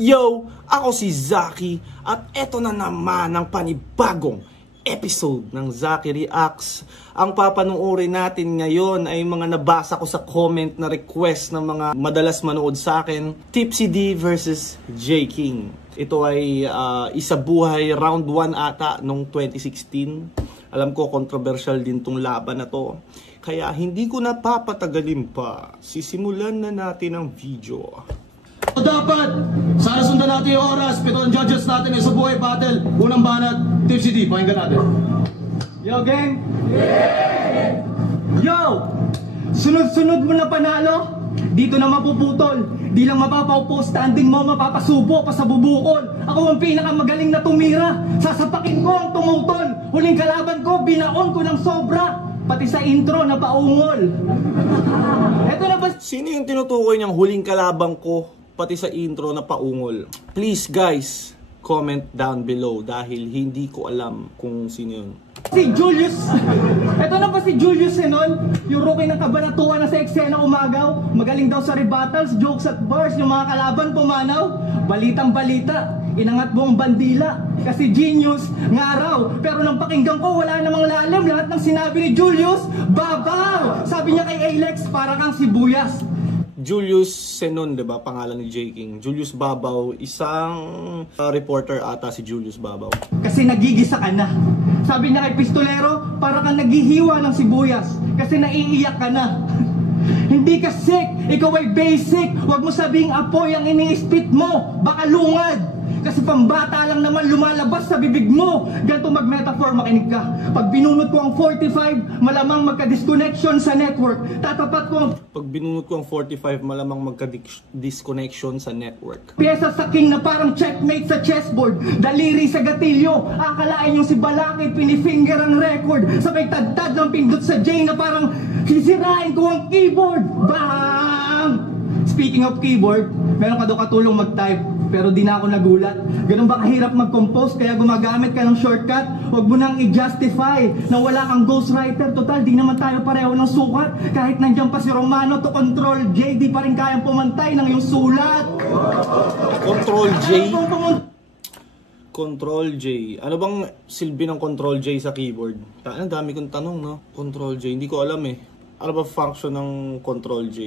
Yo! Ako si Zaki at eto na naman ang panibagong episode ng Zaki Reacts. Ang papanuorin natin ngayon ay mga nabasa ko sa comment na request ng mga madalas manood sa akin. Tipsy D versus J King. Ito ay isa buhay round 1 ata noong 2016. Alam ko controversial din tong laban na to. Kaya hindi ko na papatagalin pa. Sisimulan na natin ang video. Dapat, sana sundan natin yung oras. Pito ang judges natin ay sa buhay battle. Unang banat, Tipsy D. Pakinggan natin. Yo, gang! Yeah! Yo! Sunod-sunod mo na panalo. Dito na mapuputol. Di lang mapapaupo, standing mo, mapapasubo pa sa bubukol. Ako ang pinakamagaling na tumira. Sasapakin ko ang tumutol. Huling kalaban ko, binaon ko ng sobra. Pati sa intro na paungol. Eto na ba? Sino yung tinutukoy niyang huling kalabang ko? Pati sa intro na paungol. Please guys, comment down below dahil hindi ko alam kung sino yun. Si Julius. Ito na pa si Julius Senon, yung rookie ng kabanatuan na sa eksena umagaw. Magaling daw sa rebuttals, jokes at bars, yung mga kalaban pumanaw. Balitang balita, inangat buong bandila. Kasi genius, nga raw. Pero nang pakinggan ko, wala namang lalim. Lahat ng sinabi ni Julius, babaw! Sabi niya kay Alex, para kang sibuyas. Julius Senon, diba? Pangalan ni J King. Julius Babaw, isang reporter ata si Julius Babaw. Kasi nagigisa ka na. Sabi niya kay Pistolero, para kang naghihiwa ng sibuyas. Kasi naiiyak ka na. Hindi ka sick, ikaw ay basic. Huwag mo sabing apoy ang ini-spit mo. Baka lungad. Kasi pambata lang naman lumalabas sa bibig mo. Ganito mag-metaphor, makinig ka. Pag binunot ko ang 45, malamang magka-disconnection sa network. Tatapat ko ang... Pag binunot ko ang 45, malamang magka-disconnection sa network. Pyesa sa king na parang checkmate sa chessboard. Daliri sa gatilyo. Akalain yung si Balaki, pinifinger ang record. Sabay tagtad ng pindot sa J na parang sisirain ko ang keyboard. Bang! Speaking of keyboard, meron ka daw katulong mag-type. Pero di na ako nagulat. Ganun ba kahirap mag-compose kaya gumagamit ka ng shortcut? Huwag mo nang i-justify na wala kang ghostwriter. Total, di naman tayo pareho ng sukat. Kahit nandiyan pa si Romano to control J, di pa rin kayang pumantay ng iyong sulat. Control J? Control J. Ano bang silbi ng Control J sa keyboard? Ang dami kong tanong, no? Control J. Hindi ko alam eh. Ano ba function ng Control J?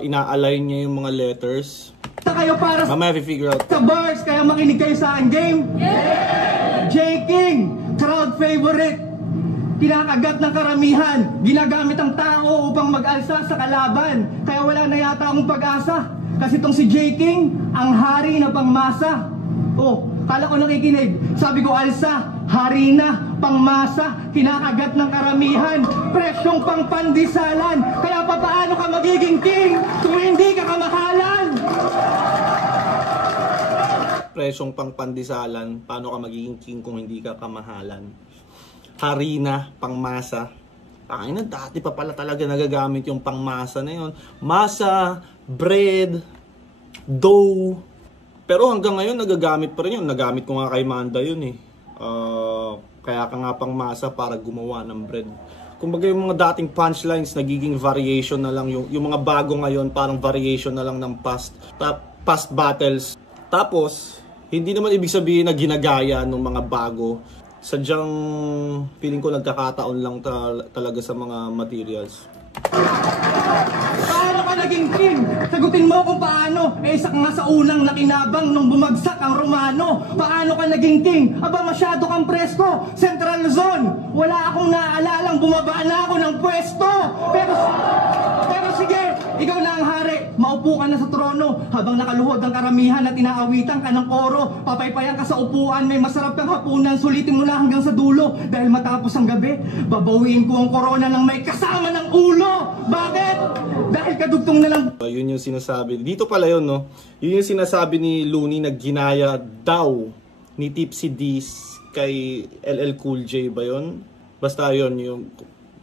Ina-align niya yung mga letters. Kayo para mamaya figure out sa bars, kaya makinig kayo sa akin game. Yeah! J King, crowd favorite. Kinakagat ng karamihan. Ginagamit ang tao upang mag-alsa sa kalaban. Kaya wala na yata akong pag-asa. Kasi tong si J King, ang hari na pangmasa. Oh, kala ko nakikinig. Sabi ko alsa, hari na, pangmasa, kinakagat ng karamihan, presyong pangpandisalan. Kaya paano ka magiging king kung hindi ka kamahalan? Presyong pangpandisalan, paano ka magiging king kung hindi ka kamahalan? Hari na, pangmasa. Ay na, dati pa pala talaga nagagamit yung pangmasa na yun. Masa, bread, dough. Pero hanggang ngayon nagagamit pa rin yun. Nagamit ko nga kay Manda yun eh. Kaya ka nga pang masa para gumawa ng bread. Kumbaga yung mga dating punchlines nagiging variation na lang. Yung mga bago ngayon parang variation na lang ng past battles. Tapos hindi naman ibig sabihin na ginagaya ng mga bago. Sadyang feeling ko nagkakataon lang talaga sa mga materials. Paano ka naging king? Sagutin mo kung paano. Isa ka nga sa unang nakinabang nung bumagsak ang Romano. Paano ka naging king? Aba masyado kang presko. Central Zone. Wala akong naalalang bumaba na ako ng pwesto. Pero sige, ikaw na ang hari. Maupo ka na sa trono. Habang nakaluhod ang karamihan at inaawitan ka ng koro. Papaypayan ka sa upuan. May masarap kang hapunan. Sulitin mo na hanggang sa dulo. Dahil matapos ang gabi, babawiin ko ang korona ng may kasama ng ulo. Bakit? Dahil kadugtong na lang. Yun yung sinasabi. Dito pala yun, no? Yun yung sinasabi ni Looney na ginaya daw ni Tipsy D kay LL Cool J ba yun? Basta yun, yung...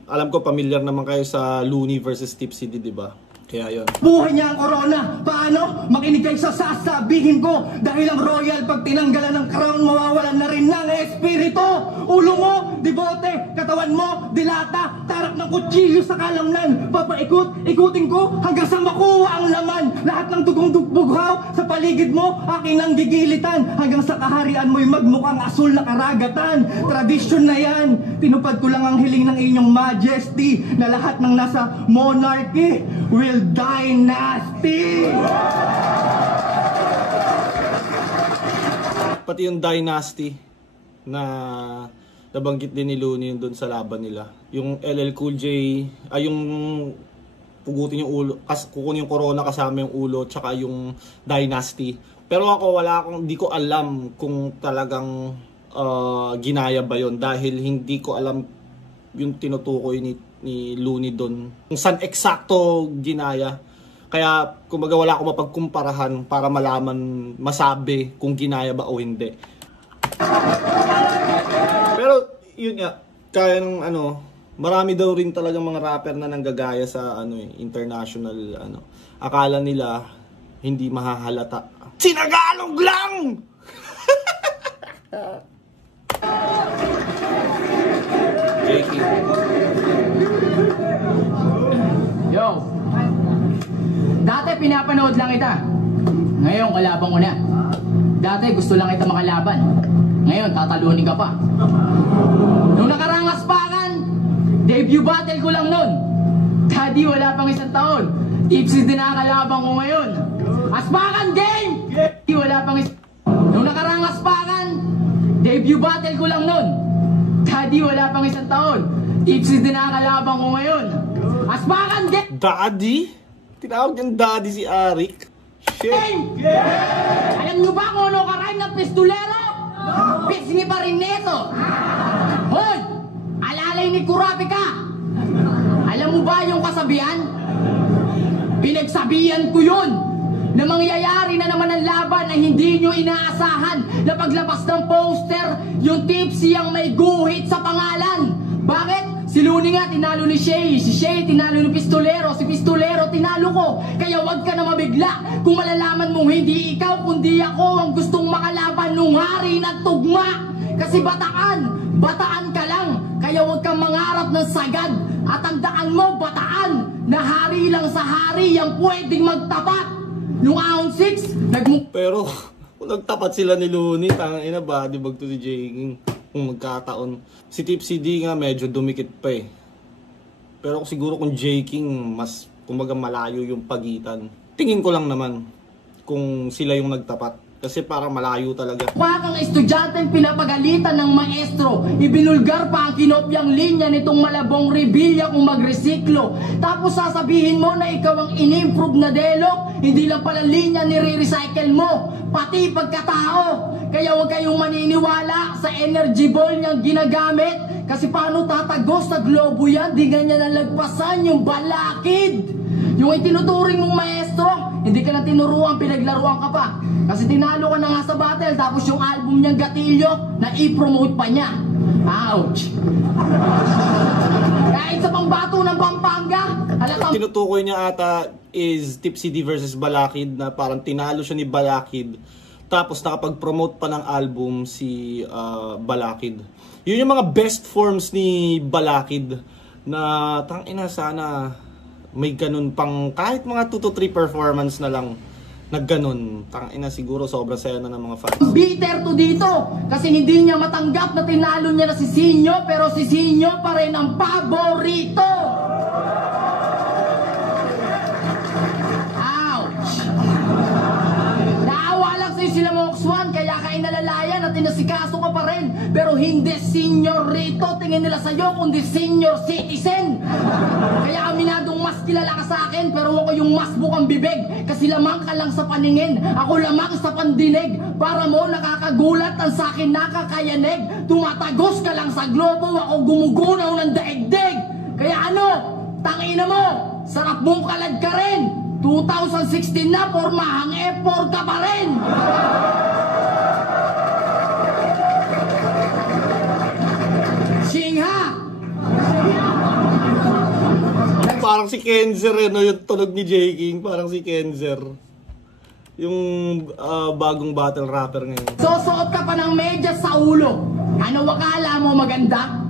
Alam ko, familiar naman kayo sa Looney versus Tipsy D, diba? Kaya yun. Buhay niya ang corona. Paano? Makinig kayo sa sasabihin ko. Dahil ang royal, pag tinanggalan ng crown, mawawalan na rin ng espiritu. Ulo mo, dibote. Katawan mo, dilata. Tarap ng kutsilyo sa kalamnan. Papaikot, ikutin ko hanggang sa makuha ang laman. Lahat ng dugong dugbughaw sa paligid mo, akin ang gigilitan. Hanggang sa kaharian mo'y magmukhang asul na karagatan. Tradisyon na yan. Tinupad ko lang ang hiling ng inyong majesty na lahat ng nasa monarchy will die nasty. Pati yung dynasty na nabanggit din ni Looney yun doon sa laban nila. Yung LL Cool J, ay yung pugutin yung ulo, kukunin yung corona kasama yung ulo, tsaka yung dynasty. Pero ako hindi ko alam kung talagang ginaya ba yun dahil hindi ko alam yung tinutukoy ni Looney doon. Kung saan eksakto ginaya. Kaya kumbaga wala akong mapagkumparahan para malaman, masabi kung ginaya ba o hindi. Pero yun nga, kaya ng marami daw rin talagang mga rapper na nanggagaya sa international akala nila hindi mahahalata. Sinagalog lang. Yo. Dati pinapanood lang kita. Ngayon kalabang ko na. Dati gusto lang kita makalaban. Ngayon tatalunin ka pa. Nung nakaraang aspakan, debut battle ko lang nun. Daddy, wala pang 1 taon. Tipsy din nakakalaban ko ngayon. Aspakan game! Daddy, wala pang Nung nakaraang aspakan, debut battle ko lang nun. Daddy, wala pang 1 taon. Tipsy din nakakalaban ko ngayon. Aspakan game! Daddy? Tinawag niyang daddy si Arik. Shit. Alam nyo ba kung ano karime ng pistolero? Pisngi pa rin neto. Hoy! Alalay ni Kurabi ka! Alam mo ba yung kasabihan? Pinagsabihan ko yun na mangyayari na naman ang laban na hindi nyo inaasahan na paglabas ng poster, yung Tipsy ang may guhit sa pangalan. Bakit? Si Looney nga tinalo ni Shay, si Shay tinalo ni Pistolero, si Pistolero tinalo ko. Kaya wag ka na mabigla kung malalaman mong hindi ikaw kundi ako ang gustong makalaban nung hari ng tugma. Kasi bataan ka lang, kaya wag kang mangarap ng sagad. At tandaan mo, bataan na hari lang sa hari ang pwedeng magtapat. Nung round 6, Pero kung nagtapat sila ni Looney, tangina ba, di bag to si J King kung magkataon. Si Tipsy D nga medyo dumikit pa eh. Pero siguro kung J King, mas kumbaga malayo yung pagitan. Tingin ko lang naman kung sila yung nagtapat. Kasi parang malayo talaga. Pakang estudyanteng pinapagalitan ng maestro. Ibinulgar pa ang kinopyang linya nitong malabong rebilya kung magresiklo. Tapos sasabihin mo na ikaw ang in-improve na delok. Hindi lang pala linya nire-recycle mo, pati pagkatao. Kaya huwag kayong maniniwala sa energy ball niyang ginagamit. Kasi paano tatagos sa globo yan? Di ganyan nalagpasan yung balakid. Yung itinuturing mong maestro, hindi ka na tinuruan, pinaglaruan ka pa. Kasi tinalo ka na nga sa battle, tapos yung album niyang Gatilyo, na i-promote pa niya. Ouch! Kahit sa pambato ng Pampanga, tinutukoy niya ata is Tipsy D versus Balakid, na parang tinalo siya ni Balakid. Tapos nakapag-promote pa ng album si Balakid. Yun yung mga best forms ni Balakid na tangina sana may ganun pang kahit mga 2 to 3 performance na lang na ganun. Tangina siguro sobrang saya na ng mga fans. Bitter to dito kasi hindi niya matanggap na tinalo niya na si Sinyo, pero si Sinyo pa rin ang paborito. Ouch! Naawa lang sa'yo sila Moxwan, kaya ka inalalayan at inasikaso ka pa rin. Pero hindi senyorito tingin nila sa'yo, kundi senior citizen. Kaya aminadong mas kilala ka sa akin, pero ako yung mas bukang bibig. Kasi lamang ka lang sa paningin, ako lamang sa pandinig. Para mo nakakagulat ang sa akin nakakayanig. Tumatagos ka lang sa globo, ako gumugunaw ng daigdig. Kaya ano, tangina mo, sarap mong kalad ka rin. 2016 na, pormahang F4 ka pa rin. Singha! Parang si Kenzer no, yung tunog ni J King, parang si Kenzer. Yung bagong battle rapper ngayon. Susuot ka pa ng medyas sa ulo. Ano wakala mo maganda?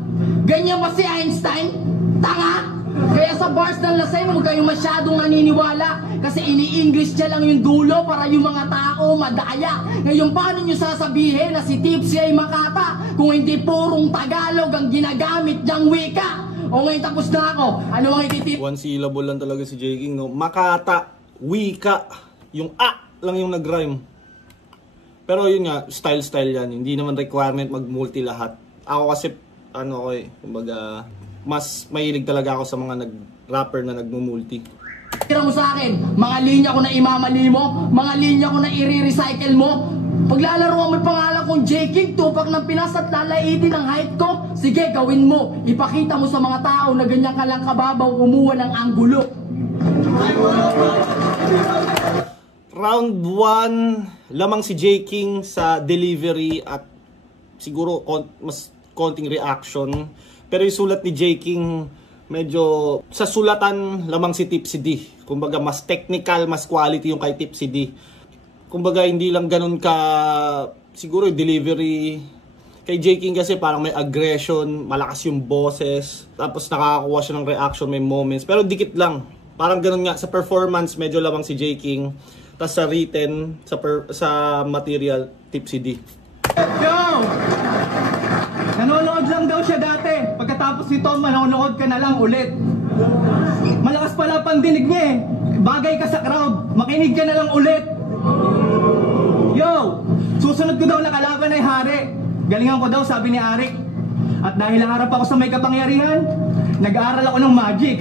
Ganyan ba si Einstein? Tanga? Kaya sa bars ng Lasem, huwag kayong masyadong naniniwala kasi ini-English niya lang yung dulo para yung mga tao madaya. Ngayon, paano nyo sasabihin na si Tipsy ay Makata kung hindi purong Tagalog ang ginagamit niyang wika? O ngayon, tapos na ako. Ano ang ititip? One syllable lang talaga si J. King, no? Makata, wika, yung A lang yung nag-rhyme. Pero yun nga, style-style yan. Hindi naman requirement mag-multi lahat. Ako kasi, kumbaga, mas mahilig talaga ako sa mga rapper na nagmumulti. Tira mo sa akin, mga linya ko na imamali mo, mga linya ko na i-recycle mo. Paglalaroan mo yung pangalan kong J. King, tupak ng Pinas at lalaitin ang height ko. Sige, gawin mo. Ipakita mo sa mga tao na ganyan ka lang kababaw kumuha ng anggulo. Round 1, lamang si J. King sa delivery at siguro mas konting reaction. Pero yung sulat ni J. King, medyo sa sulatan lamang si Tipsy D. Kumbaga mas technical, mas quality yung kay Tipsy D. Kumbaga hindi lang ganun ka, siguro yung delivery. Kay J. King kasi parang may aggression, malakas yung boses, tapos nakakakuha siya ng reaction, may moments. Pero dikit lang. Parang ganun nga, sa performance medyo lamang si J. King. Tapos sa written, sa material, Tipsy D. Yo! Nanonood lang daw siya dati. Pagkatapos nito, manonood ka na lang ulit. Malakas pala pandinig niya eh. Bagay ka sa crowd. Makinig ka na lang ulit. Yo! Susunod ko daw na kalaban ay hari. Galingan ko daw, sabi ni Arik. At dahil harap ako sa may kapangyarihan, nag-aaral ako ng magic.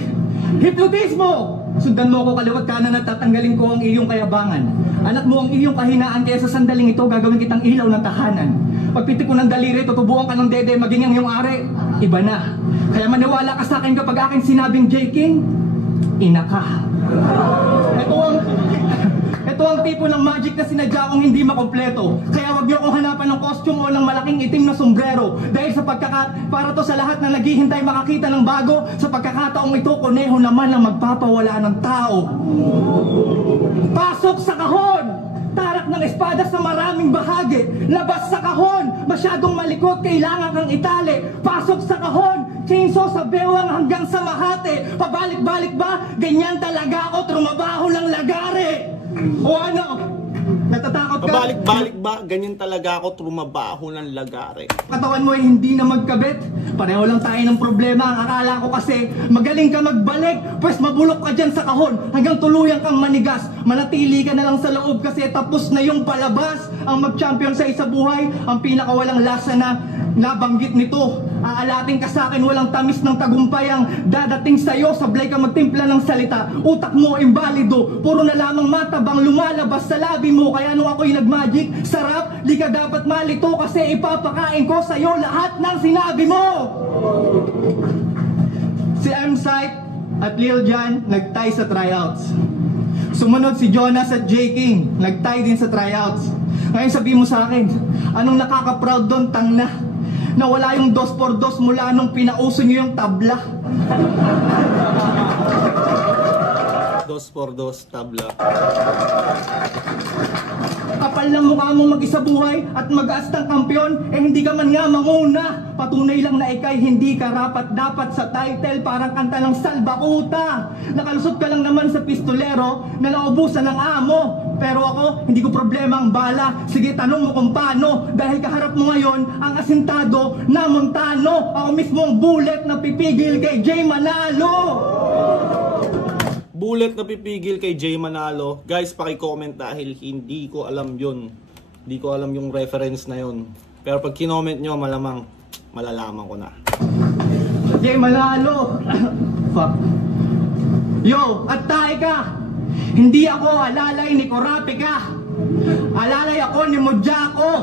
Hypnotismo! Sundan mo ako kaliwat kanan at tatanggalin ko ang iyong kayabangan. Anak mo ang iyong kahinaan, kaya sa sandaling ito gagawin kitang ilaw ng tahanan. Pagpitik ko ng daliri, tutubuan ka ng dede, maging ang iyong ari. Iba na. Kaya maniwala ka sa akin kapag aking sinabing J. King, ina ka. Ito ang tipo ng magic na sinadya kong hindi makompleto. Kaya wag niyo akong hanapan ng costume o ng malaking itim na sombrero. Dahil para to sa lahat na naghihintay makakita ng bago. Sa pagkakataong ito, kuneho naman ang magpapawala ng tao. Pasok sa kahon! Tarak ng espada sa maraming bahagi. Labas sa kahon! Masyadong malikot, kailangan kang itali. Pasok sa kahon! Chainsaw sa bewang hanggang sa Makati. Pabalik-balik ba? Ganyan talaga ako, trumabaho ng lagari. O ano? Natatakot ka? Pabalik-balik ba? Ganyan talaga ako, trumabaho ng lagari. Katawan mo ay hindi na magkabit. Pareho lang tayo ng problema. Ang akala ko kasi magaling ka magbalik, pues mabulok ka dyan sa kahon hanggang tuluyan kang manigas. Manatili ka na lang sa loob kasi tapos na yung palabas. Ang mag-champion sa isa buhay, ang pinakawalang lasa na nabanggit nito. Aalating ka sa akin, walang tamis ng tagumpay ang dadating sa'yo. Sablay ka magtimpla ng salita. Utak mo imbalido, puro na lamang matabang lumalabas sa labi mo. Kaya nung ako'y nag-magic, sarap, di ka dapat malito kasi ipapakain ko sa'yo lahat ng sinabi mo. Si M-Sight at Lil Jon nag-tie sa tryouts. Sumunod si Jonas at J. King, nag-tie din sa tryouts. Ngayon sabihin mo sa akin, anong nakaka-proud doon, tangna? Na wala yung 2x2 mula nung pinauso nyo yung tabla. 2x2 tabla. Kapal lang mukha mong mag-isa buhay at mag-aastang kampyon, eh hindi ka man nga manguna. Patunay lang na ikay hindi ka rapat-dapat sa title, parang kanta ng salbakuta. Nakalusot ka lang naman sa pistolero na naubusan ng amo. Pero ako, hindi ko problema ang bala. Sige, tanong mo kung paano. Dahil kaharap mo ngayon ang asintado na Montano. Ako mismo ang bullet na pipigil kay Jay Manalo. Bullet na pipigil kay Jay Manalo. Guys, paki-comment dahil hindi ko alam yun. Hindi ko alam yung reference na yun. Pero pag kinoment nyo, malamang malalaman ko na. Jay Manalo. Fuck. Yo, at tayo ka. Hindi ako alalay ni Kurapika. Alalay ako ni Modyako.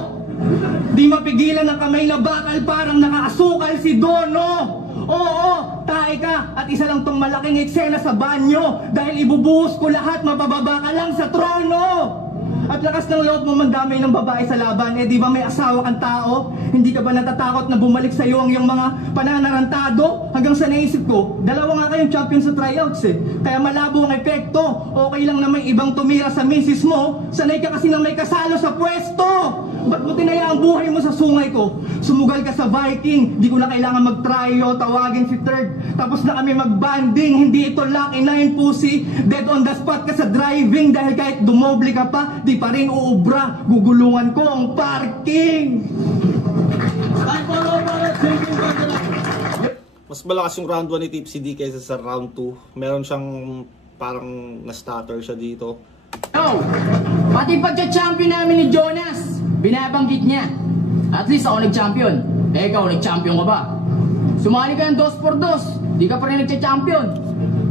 Di mapigilan ang kamay na bakal, parang nakaasukal si Dono. Oo, tae ka. At isa lang tong malaking eksena sa banyo. Dahil ibubuhos ko lahat, mabababa ka lang sa trono. At lakas ng loob mo mandamay ng babae sa laban. Eh di ba may asawa kang tao? Hindi ka ba natatakot na bumalik sa iyo ang iyong mga pananarantado? Hanggang sa naisip ko, dalawa nga kayong champion sa tryouts eh. Kaya malabo ang epekto. Okay lang naman ibang tumira sa misis mo. Sanay ka kasi nang may kasalo sa pwesto. Ba't mo tinaya ang buhay mo sa sungay ko? Sumugal ka sa Viking. Di ko na kailangan mag-tryo, tawagin si third. Tapos na kami mag-banding. Hindi ito lucky 9 pussy. Dead on the spot ka sa driving. Dahil kahit dumoble ka pa, di pa rin uubra. Gugulungan ko ang parking. Mas malakas yung round 1 ni Tipsy D kaysa sa round 2. Meron siyang parang na-stutter siya dito. No! Pati pagka-champion namin ni Jonas, binabanggit niya. At least ako nag-champion. Ikaw, nag-champion ka ba? Sumali ka ng 2x2, di ka pa rin nagcha-champion.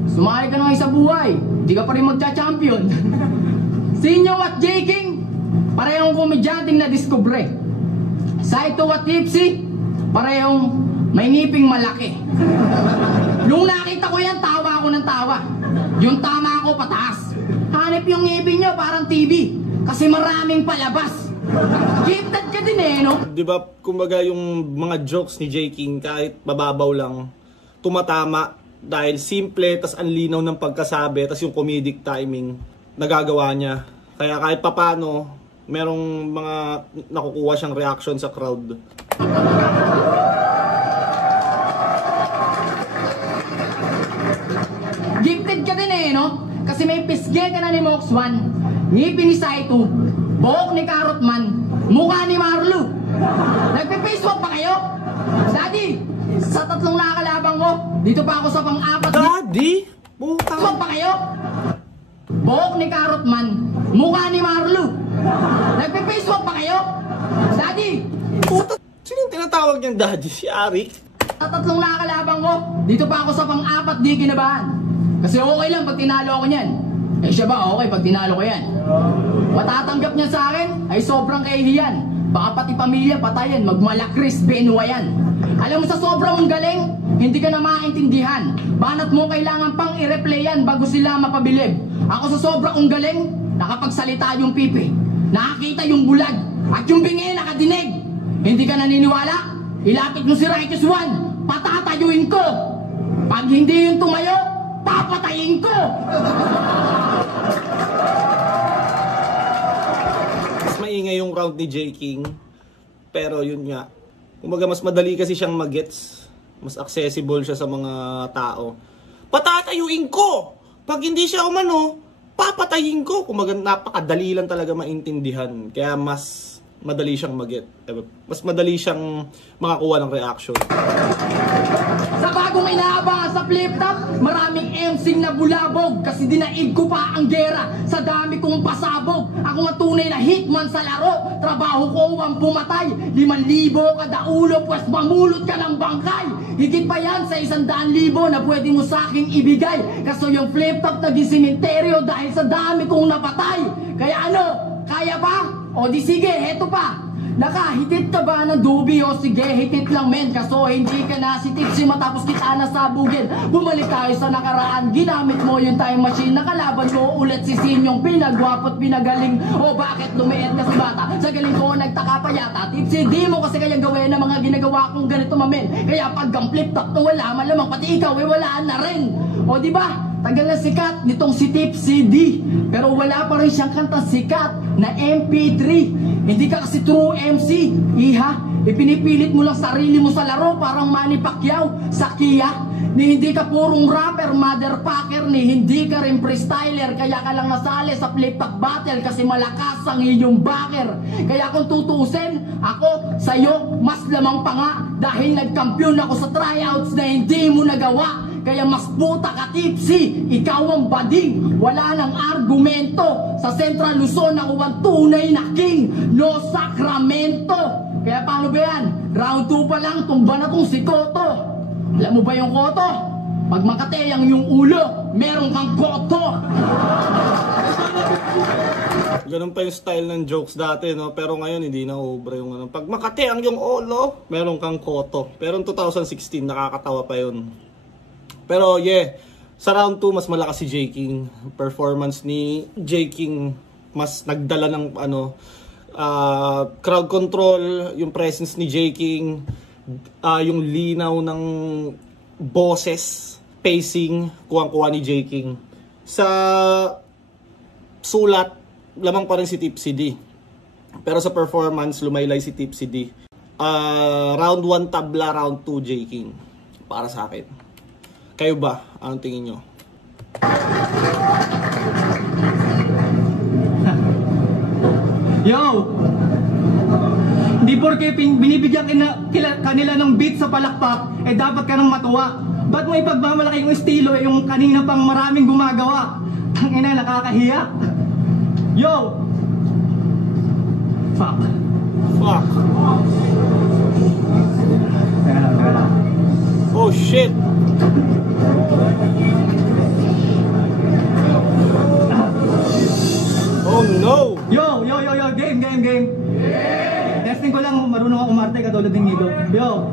Sumali ka ng isa buhay, di ka pa rin magcha-champion. Sinyo at J. King, parehong komedyanting na-discover. Saito at Tipsy, parehong may ngiping malaki. Nung nakita ko yan, tawa ako ng tawa. Yung tama ko pataas. Hanip yung ngipin nyo parang TV. Kasi maraming palabas. Gifted ka din eh, no? Diba, kumbaga yung mga jokes ni J. King, kahit mababaw lang, tumatama dahil simple, tas ang linaw ng pagkasabi, tas yung comedic timing, nagagawa niya. Kaya kahit papano, merong mga nakukuha siyang reaction sa crowd. Gifted ka din eh, no? Kasi may pisge ka na ni Mox 1, ngipin ni Saito, buhok ni Carrotman, mukha ni Marlo. Nagpe-Facebook pa kayo? Daddy, sa 3 nakakalabang ko, dito pa ako sa pang-4. Daddy? Puta. Facebook pa kayo? Buhok ni Carrotman, mukha ni Marlo. Nagpe-Facebook pa kayo? Daddy, Puta. Sino yung tinatawag niyang daddy? Si Arik? sa 3 nakakalabang ko, dito pa ako sa pang-4, di kinabahan. Kasi okay lang pag tinalo ako niyan. Eh siya ba okay pag tinalo ko yan? Matatanggap niya sa akin ay sobrang kahihiyan. Baka pati pamilya patayan, magmalakris Benua yan. Alam mo sa sobrang galing, hindi ka na maintindihan. Banat mo kailangan pang i-replay yan bago sila mapabilib. Ako sa sobrang galing, nakapagsalita yung pipi, nakakita yung bulag, at yung bingi nakadinig. Hindi ka naniniwala? Ilapit mo si Righteous One, patatayuin ko. Pag hindi yung tumayo, papatayin ko! Mas maingay yung round ni J. King. Pero yun nga. Kumbaga mas madali kasi siyang magets. Mas accessible siya sa mga tao. Patatayuin ko! Pag hindi siya umano, papatayin ko! Kumbaga napakadali lang talaga maintindihan. Kaya mas madali siyang mag-get. Mas madali siyang makakuha ng reaction. Sa bagong inaabangan sa flip top, maraming emsing na bulabog kasi dinaig ko pa ang gera sa dami kong pasabog. Ako nga tunay na hitman sa laro, trabaho ko ang pumatay. 5,000 kada ulo, pues mamulot ka ng bangkay. Higit pa yan sa 100,000 na pwede mo sa aking ibigay. Kaso yung flip top naging simenteryo dahil sa dami kong napatay. Kaya ano, kaya ba? O di sige, heto pa. Nakahitit ka ba ng dubi? O sige, hitit lang men. Kaso hindi ka na si Tipsy matapos kita nasabugin. Bumalik tayo sa nakaraan, ginamit mo yung time machine. Nakalaban mo ulit si Sinyong pinagwapot pinagaling. O bakit lumiit ka si bata? Sa galing ko nagtaka pa yata. Tipsy, di mo kasi kayang gawin ang mga ginagawa kong ganito mamen. Kaya pag ang flip top na wala, malamang pati ikaw wala na rin. O di ba? Tagal na sikat nitong si Tipsy D. Pero wala pa rin siyang kanta sikat na MP3. Hindi ka kasi true MC. Iha, ipinipilit mo lang sarili mo sa laro parang Manny Pacquiao sa Kia. Ni hindi ka purong rapper, motherfucker. Ni hindi ka rin freestyler. Kaya ka lang nasali sa flip-top battle kasi malakas ang iyong backer. Kaya kung tutusin, ako sa'yo mas lamang pa nga. Dahil nagkampiyon ako sa tryouts na hindi mo nagawa. Kaya mas puta ka Tipsy, ikaw ang bading. Wala nang argumento. Sa Central Luzon ako ang tunay na king. No Sacramento. Kaya paano ba yan? Round 2 pa lang, tumba na tong si Koto. Alam mo ba yung Koto? Pag makateyang yung ulo, meron kang Koto. Ganun pa yung style ng jokes dati, no? Pero ngayon hindi na ubra yung ano. Pag makateyang yung ulo, meron kang Koto. Pero in 2016, nakakatawa pa yun. Pero yeah, sa round 2 mas malakas si J. King. Performance ni J. King mas nagdala ng ano, Crowd control, yung presence ni J. King, yung linaw ng boses, pacing, kuwang-kuha ni J. King. Sa sulat, lamang pa rin si Tipsy D. Pero sa performance, lumaylay si Tipsy D. Round 1 tabla, round 2 J. King. Para sa akin. Kayo ba? Anong tingin nyo? Yo! Di porke binibigyan kanila ng beat sa palakpak, eh dapat ka nang matuwa. Ba't mo ipagmamalaki yung estilo yung kanina pang maraming gumagawa? Tangina, nakakahiya. Yo! Fuck. Fuck. Teka lang. Oh shit! Oh no! Yo! Game! Testing ko lang, marunong ako umarte katulad ng Nido. Yo!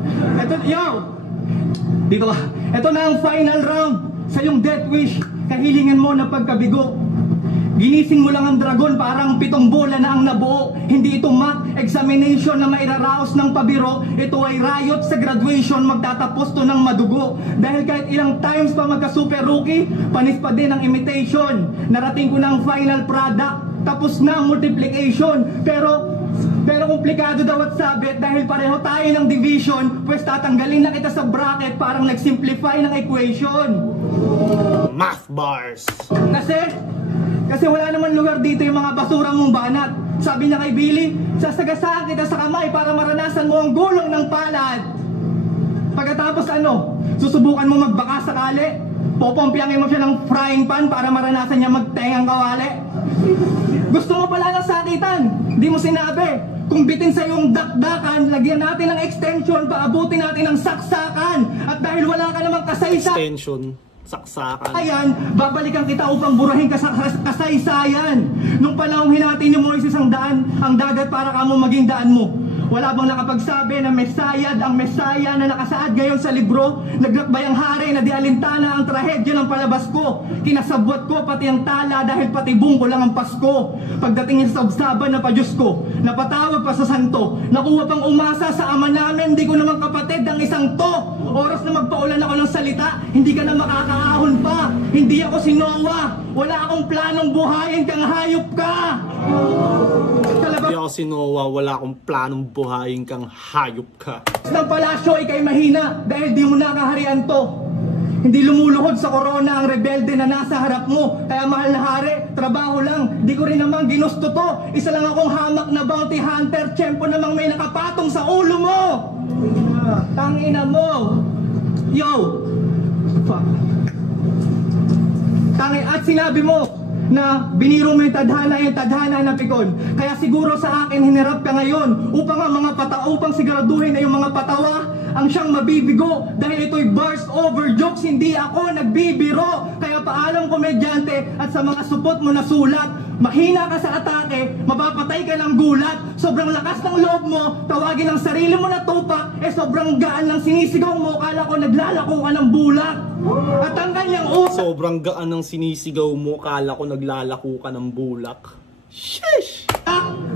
Dito ka. Ito na ang final round sa yung death wish, kahilingan mo na pagkabigo. Ginising mo lang ang dragon, parang 7 bola na ang nabuo. Hindi ito mock examination na mairaraos ng pabiro. Ito ay riot sa graduation, magtatapos to ng madugo. Dahil kahit ilang times pa magka-super rookie, panis pa din ang imitation. Narating ko na ang final product, tapos na ang multiplication. Pero komplikado daw at sabit, dahil pareho tayo ng division, pues tatanggalin na kita sa bracket, parang nag-simplify ng equation. Math bars! Kasi wala naman lugar dito yung mga basurang mong banat. Sabi niya kay Billy, sasagasaan kita sa kamay para maranasan mo ang gulong ng palad. Pagkatapos susubukan mo magbaka sakali, popompyangin mo siya ng frying pan para maranasan niya magtengang kawali. Gusto mo pala ng sakitan, di mo sinabi. Kung bitin sa iyong dakdakan, lagyan natin ng extension, paabutin natin ng saksakan. At dahil wala ka namang extension, saksakan. Ayan, babalikan kita upang burahin ka sa kasaysayan. Nung panahong hinati ni Moises ang dagat para kamo maging daan mo. Wala bang nakapagsabi na mesayad ang mesaya na nakasaad ngayon sa libro? Naglakbay ang hari na di alintana ang trahedya ng palabas ko. Kinasabwat ko pati ang tala dahil patibong ko lang ang Pasko. Pagdating niya sa sabsaban na pa Diyos ko, napatawag pa sa santo, nakuha pang umasa sa ama namin, di ko naman kapatid ang isang to. Oras na magpaulan ako ng salita, hindi ka na makakaahon pa. Hindi ako si Noah, wala akong planong buhayin kang hayop ka. Hindi ako si Noah, wala akong planong buhayin kang hayop ka. Ng palasyo ikay mahina dahil di mo nakaharian to. Hindi lumuluhod sa corona ang rebelde na nasa harap mo. Kaya mahal na hari, trabaho lang. Di ko rin naman ginusto to. Isa lang akong hamak na bounty hunter. Tiyempo namang may nakapatong sa ulo mo. Tangina mo. Yo. Fuck. At sinabi mo na biniro mo yung tadhana na pikon. Kaya siguro sa akin hinirap ka ngayon upang siguraduhin na yung mga patawa ang siyang mabibigo. Dahil ito'y burst over jokes, hindi ako nagbibiro. Kaya paalam komedyante at sa mga supot mo na sulat, mahina ka sa atake, mapapatay ka ng gulat. Sobrang lakas ng loob mo, tawagin ang sarili mo na tupak, sobrang gaan ng sinisigaw mo, kala ko naglalako ka ng bulak. At ang kanyang sobrang gaan ng sinisigaw mo, kala ko naglalako ka ng bulak. Sheesh!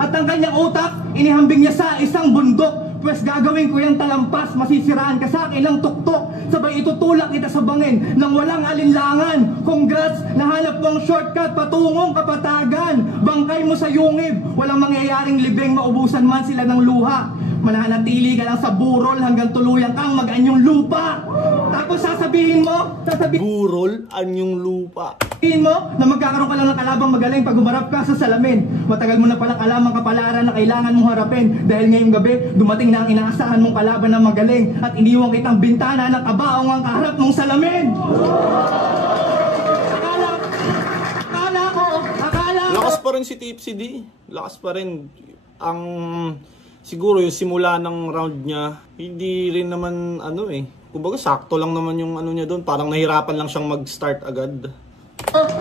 At ang kanyang utak, inihambing niya sa isang bundok. Pues gagawin ko yung talampas, masisiraan ka sa akin ng tuktok. Sabay itutulak kita sa bangin nang walang alinlangan. Congrats, nahanap mo ang shortcut patungong kapatagan. Bangkay mo sa yungib, walang mangyayaring libreng maubusan man sila ng luha. Mananatili ka lang sa burol hanggang tuluyan kang mag-anyong lupa. Tapos sasabihin mo, burol, anyong lupa. mo na magkakaroon ka lang ng kalabang magaling pag humarap ka sa salamin. Matagal mo na palang alam ang kapalaran na kailangan mong harapin. Dahil ngayong gabi, dumating na ang inaasahan mong kalaban na magaling. At iniwang kitang bintana ng kabaong ang kaharap mong salamin. Akala ko. Lakas pa rin si Tipsy D. Lakas pa rin. Siguro yung simula ng round niya, hindi rin naman kumbaga sakto lang naman yung niya doon. Parang nahirapan lang siyang mag-start agad.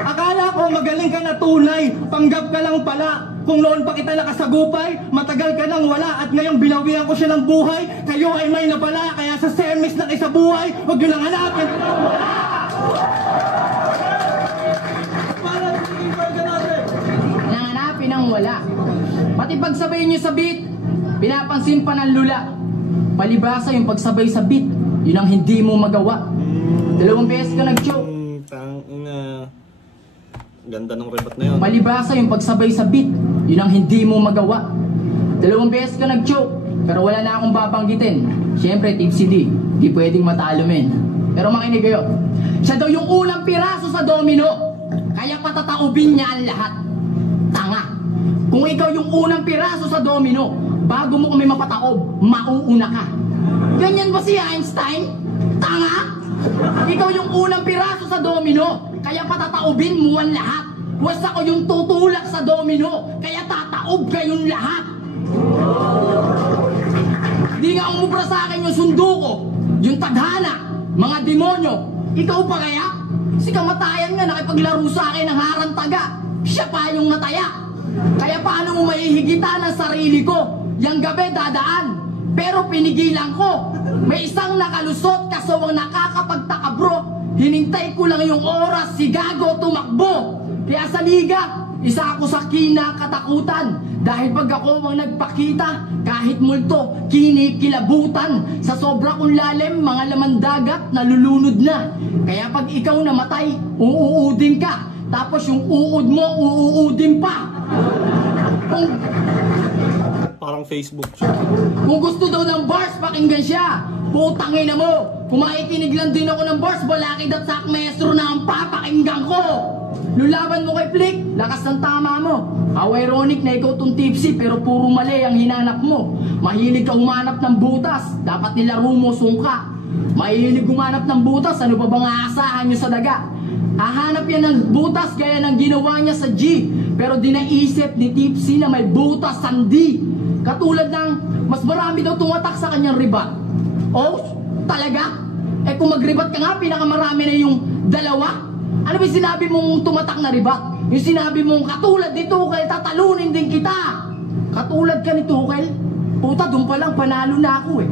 Akala ko magaling ka na tunay, panggap ka lang pala. Kung noon pa kita nakasagupay, matagal ka nang wala. At ngayong binawian ko siya ng buhay, kayo ay may napala. Kaya sa semis ng isa buhay, huwag nyo nang hanapin. nang wala. Pati pagsabay nyo sa beat, pinapansin pa ng lula. Palibasa yung pagsabay sa beat, yun ang hindi mo magawa. 2 beses ka nag-choke. Tangina. Ganda ng rebat na yun. Palibasa yung pagsabay sa beat, yun ang hindi mo magawa. 2 beses ka nag-choke, pero wala na akong babanggitin. Siyempre, Tipsy D, di pwedeng matalo men. Pero makinig kayo, siya daw yung unang piraso sa domino, kaya patataubin niya ang lahat. Tanga. Kung ikaw yung unang piraso sa domino, bago mo kami mapataob, mauuna ka. Ganyan ba si Einstein? Tanga. Ikaw yung unang piraso sa domino, kaya patataobin mo ang lahat. Was ako yung tutulak sa domino, kaya tataob kayong lahat. Di nga umubra sa akin yung sundo ko, yung tadhana, mga demonyo. Ikaw pa kaya? Si kamatayan nga nakipaglaro sa akin ng harantaga. Siya pa yung nataya. Kaya paano mo maihigitan ang sarili ko? Yang gabi dadaan, pero pinigilan ko. May isang nakalusot kasawang nakakapagtaka bro. Hinintay ko lang yung oras si Gago tumakbo. Kaya sa liga, isa ako sa kinakatakutan. Dahil pag ako ang nagpakita, kahit multo, kinikilabutan. Sa sobra kong lalim, mga laman dagat, nalulunod na. Kaya pag ikaw namatay, uuudin ka. Tapos yung uud mo, uuudin pa. Parang Facebook. Kung gusto daw ng bars, pakinggan siya. Putangin na mo. Kung makikinig lang din ako ng bars, balakid at sak maestro na ang papakinggan ko. Lulaban mo kay Flick, lakas ng tama mo. How ironic na ikaw tong Tipsy, pero puro mali ang hinanap mo. Mahilig ka umanap ng butas, dapat nilaro mo sungka. Mahilig umanap ng butas, ano pa bang aasahan nyo sa daga? Hahanap yan ng butas gaya ng ginawa niya sa G. Pero di naisip ni Tipsy na may butas sandi. Katulad ng mas marami daw tumatak sa kanyang ribat. Oh, talaga? Eh kung magribat ka nga, pinakamarami na yung 2. Ano ba sinabi mong tumatak na ribat? Yung sinabi mong katulad ni Tuchel, tatalunin din kita. Katulad ka ni Tuchel? Puta, doon pa lang panalo na ako eh.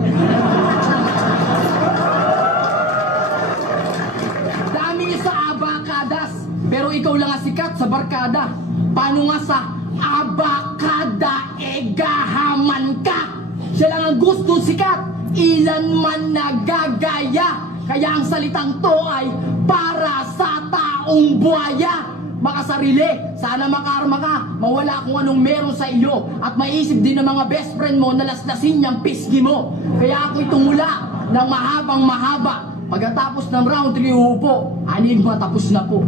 Dami sa abakadas, pero ikaw lang ang sikat sa barkada. Paano nga sa abakada gahaman ka? Siya lang ang gusto sikat, ilan man nagagaya. Kaya ang salitang to ay para sa taong buhaya. Makasarili, sana makarma ka, mawala kung anong meron sa iyo. At maisip din ng mga best friend mo na laslasin niyang pisgi mo. Kaya ako'y tumula ng mahabang mahaba. Pagkatapos ng round 3 uupo, anin ba tapos na po.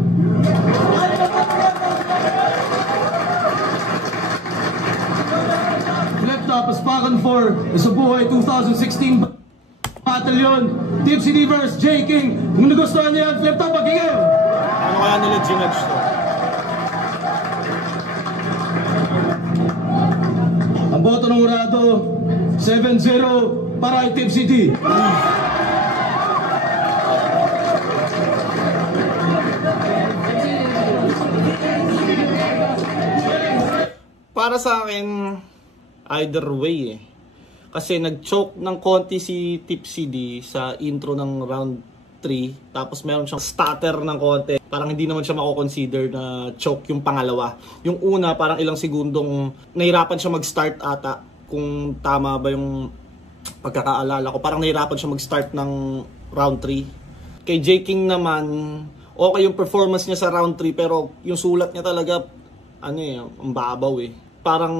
Left up, Spakan 4, sa buhay 2016 Battalion, Tipsy D vs. J King. Kung nagustuhan niyo yan, flip top, magiging! Ano kaya nila ginudge to? Ang boto ng urado, 7-0 para kay Tipsy D. Para sa akin, either way eh. Kasi nag-choke ng konti si Tipsy D sa intro ng round 3. Tapos meron siyang stutter ng konti. Parang hindi naman siya mako-consider na choke yung pangalawa. Yung una, parang ilang segundong nahirapan siya mag-start ata. Kung tama ba yung pagkakaalala ko. Parang nahirapan siya mag-start ng round 3. Kay J King naman, okay yung performance niya sa round 3. Pero yung sulat niya talaga, ano eh, ang babaw eh. Parang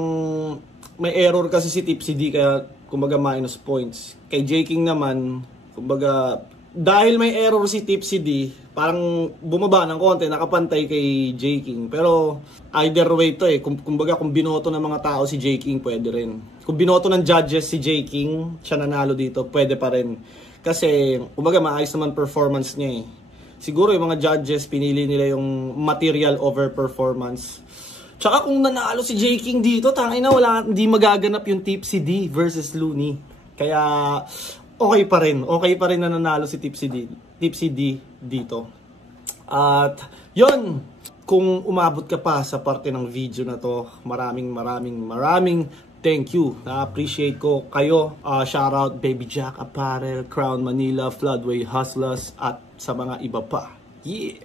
may error kasi si Tipsy D kaya kumbaga minus points. Kay J King naman, kumbaga dahil may error si Tipsy D, parang bumaba ng konti, nakapantay kay J King. Pero either way to eh, kumbaga kung binoto ng mga tao si J King, pwede rin. Kung binoto ng judges si J King, siya nanalo dito, pwede pa rin. Kasi kumbaga maayos naman performance niya eh. Siguro yung mga judges, pinili nila yung material over performance. Tsaka kung nanalo si J King dito, tangina hindi magaganap yung Tipsy D versus Looney. Kaya okay pa rin. Okay pa rin na nanalo si Tipsy D dito. At yun, kung umabot ka pa sa parte ng video na to, maraming thank you. Na-appreciate ko kayo. Shoutout Baby Jack Apparel, Crown Manila, Floodway Hustlers, at sa mga iba pa. Yeah!